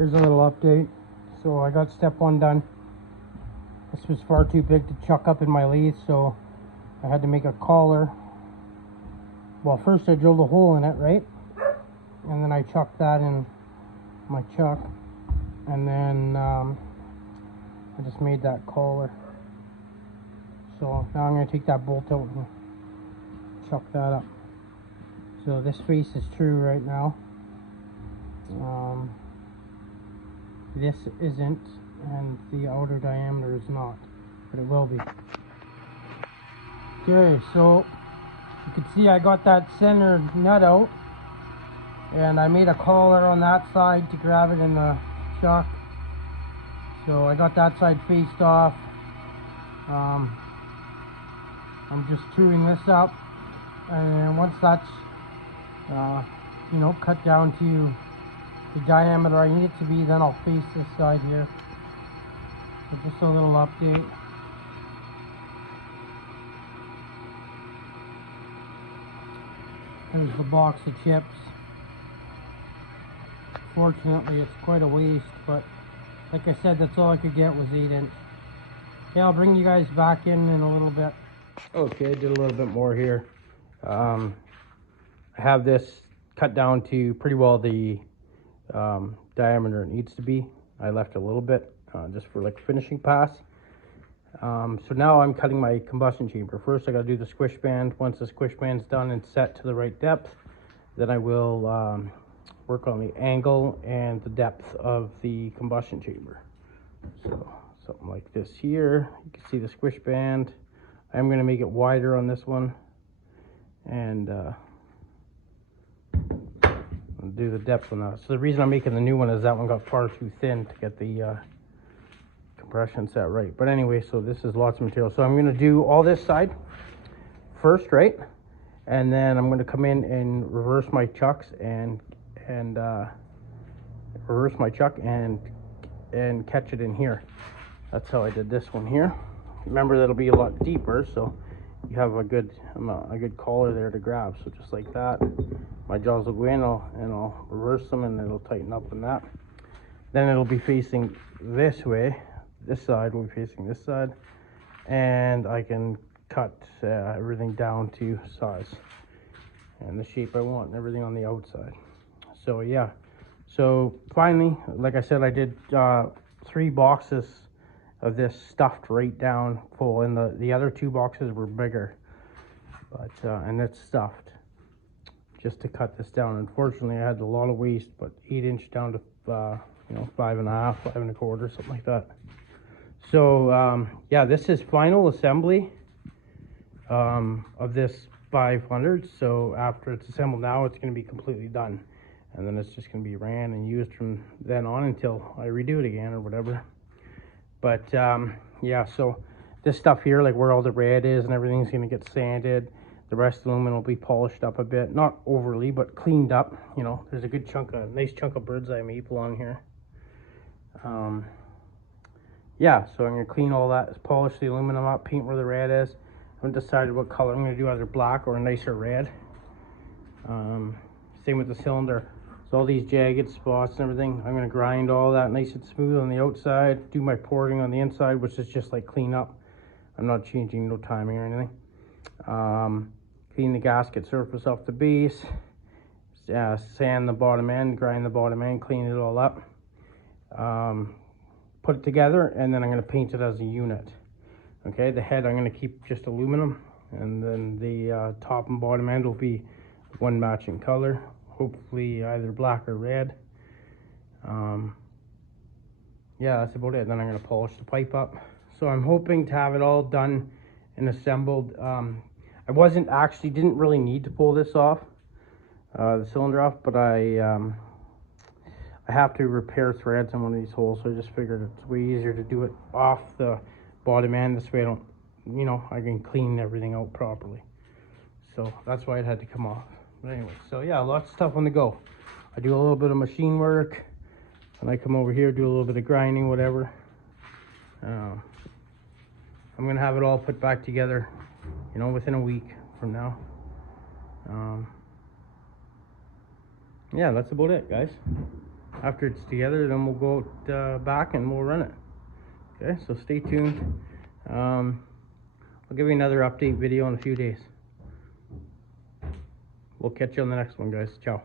Here's a little update. So I got step one done. This was far too big to chuck up in my lathe, so I had to make a collar. Well, first I drilled a hole in it, right? And then I chucked that in my chuck. And then I just made that collar. So now I'm going to take that bolt out and chuck that up. So this face is true right now. This isn't, and the outer diameter is not, but it will be. Okay, so you can see I got that center nut out, and I made a collar on that side to grab it in the chuck. So I got that side faced off. I'm just truing this up, and once that's cut down to the diameter I need it to be, then I'll face this side here. So just a little update. There's the box of chips. Fortunately, it's quite a waste, but like I said, that's all I could get was 8-inch. Okay, I'll bring you guys back in a little bit. Okay, I did a little bit more here. I have this cut down to pretty well the diameter it needs to be. I left a little bit just for like finishing pass. So now I'm cutting my combustion chamber. First I got to do the squish band. Once the squish band's done and set to the right depth, then I will work on the angle and the depth of the combustion chamber. So something like this here. You can see the squish band. I'm going to make it wider on this one, and do the depth on that. So the reason I'm making the new one is that one got far too thin to get the compression set right. But anyway, so this is lots of material. So I'm going to do all this side first, right? And then I'm going to come in and reverse my chucks and reverse my chuck and catch it in here. That's how I did this one here. Remember, that'll be a lot deeper, so you have a good collar there to grab. So just like that, my jaws will go in, and I'll reverse them, and it'll tighten up in that. Then it'll be facing this way. This side will be facing this side, and I can cut everything down to size and the shape I want, and everything on the outside. So yeah, so finally, like I said, I did 3 boxes of this stuffed right down full, and the other 2 boxes were bigger, but and it's stuffed just to cut this down. Unfortunately, I had a lot of waste, but 8-inch down to 5.5, 5 1/4, something like that. So yeah, this is final assembly of this 500. So after it's assembled now, it's going to be completely done, and then it's just going to be ran and used from then on until I redo it again or whatever. But yeah, so this stuff here, like where all the red is and everything's going to get sanded. The rest of the aluminum will be polished up a bit, not overly, but cleaned up. You know, there's a nice chunk of bird's eye maple on here. Yeah, so I'm going to clean all that, polish the aluminum up, paint where the red is. I haven't decided what color I'm going to do, either black or a nicer red. Same with the cylinder. So all these jagged spots and everything, I'm going to grind all that nice and smooth on the outside, do my porting on the inside, which is just like clean up. I'm not changing no timing or anything. Clean the gasket surface off the base, sand the bottom end, grind the bottom end, clean it all up. Put it together, and then I'm going to paint it as a unit. Okay, the head I'm going to keep just aluminum, and then the top and bottom end will be one matching color, hopefully either black or red. Yeah, that's about it. Then I'm going to polish the pipe up. So I'm hoping to have it all done and assembled. I didn't really need to pull this off, the cylinder off, but I have to repair threads on one of these holes, so I just figured it's way easier to do it off the bottom end. This way I can clean everything out properly. So that's why it had to come off. But anyway, so yeah, lots of stuff on the go. I do a little bit of machine work, and I come over here, do a little bit of grinding, whatever. I'm gonna have it all put back together, within a week from now. Yeah, that's about it, guys. After it's together, then we'll go out, back and we'll run it. Okay, so stay tuned. I'll give you another update video in a few days. We'll catch you on the next one, guys. Ciao.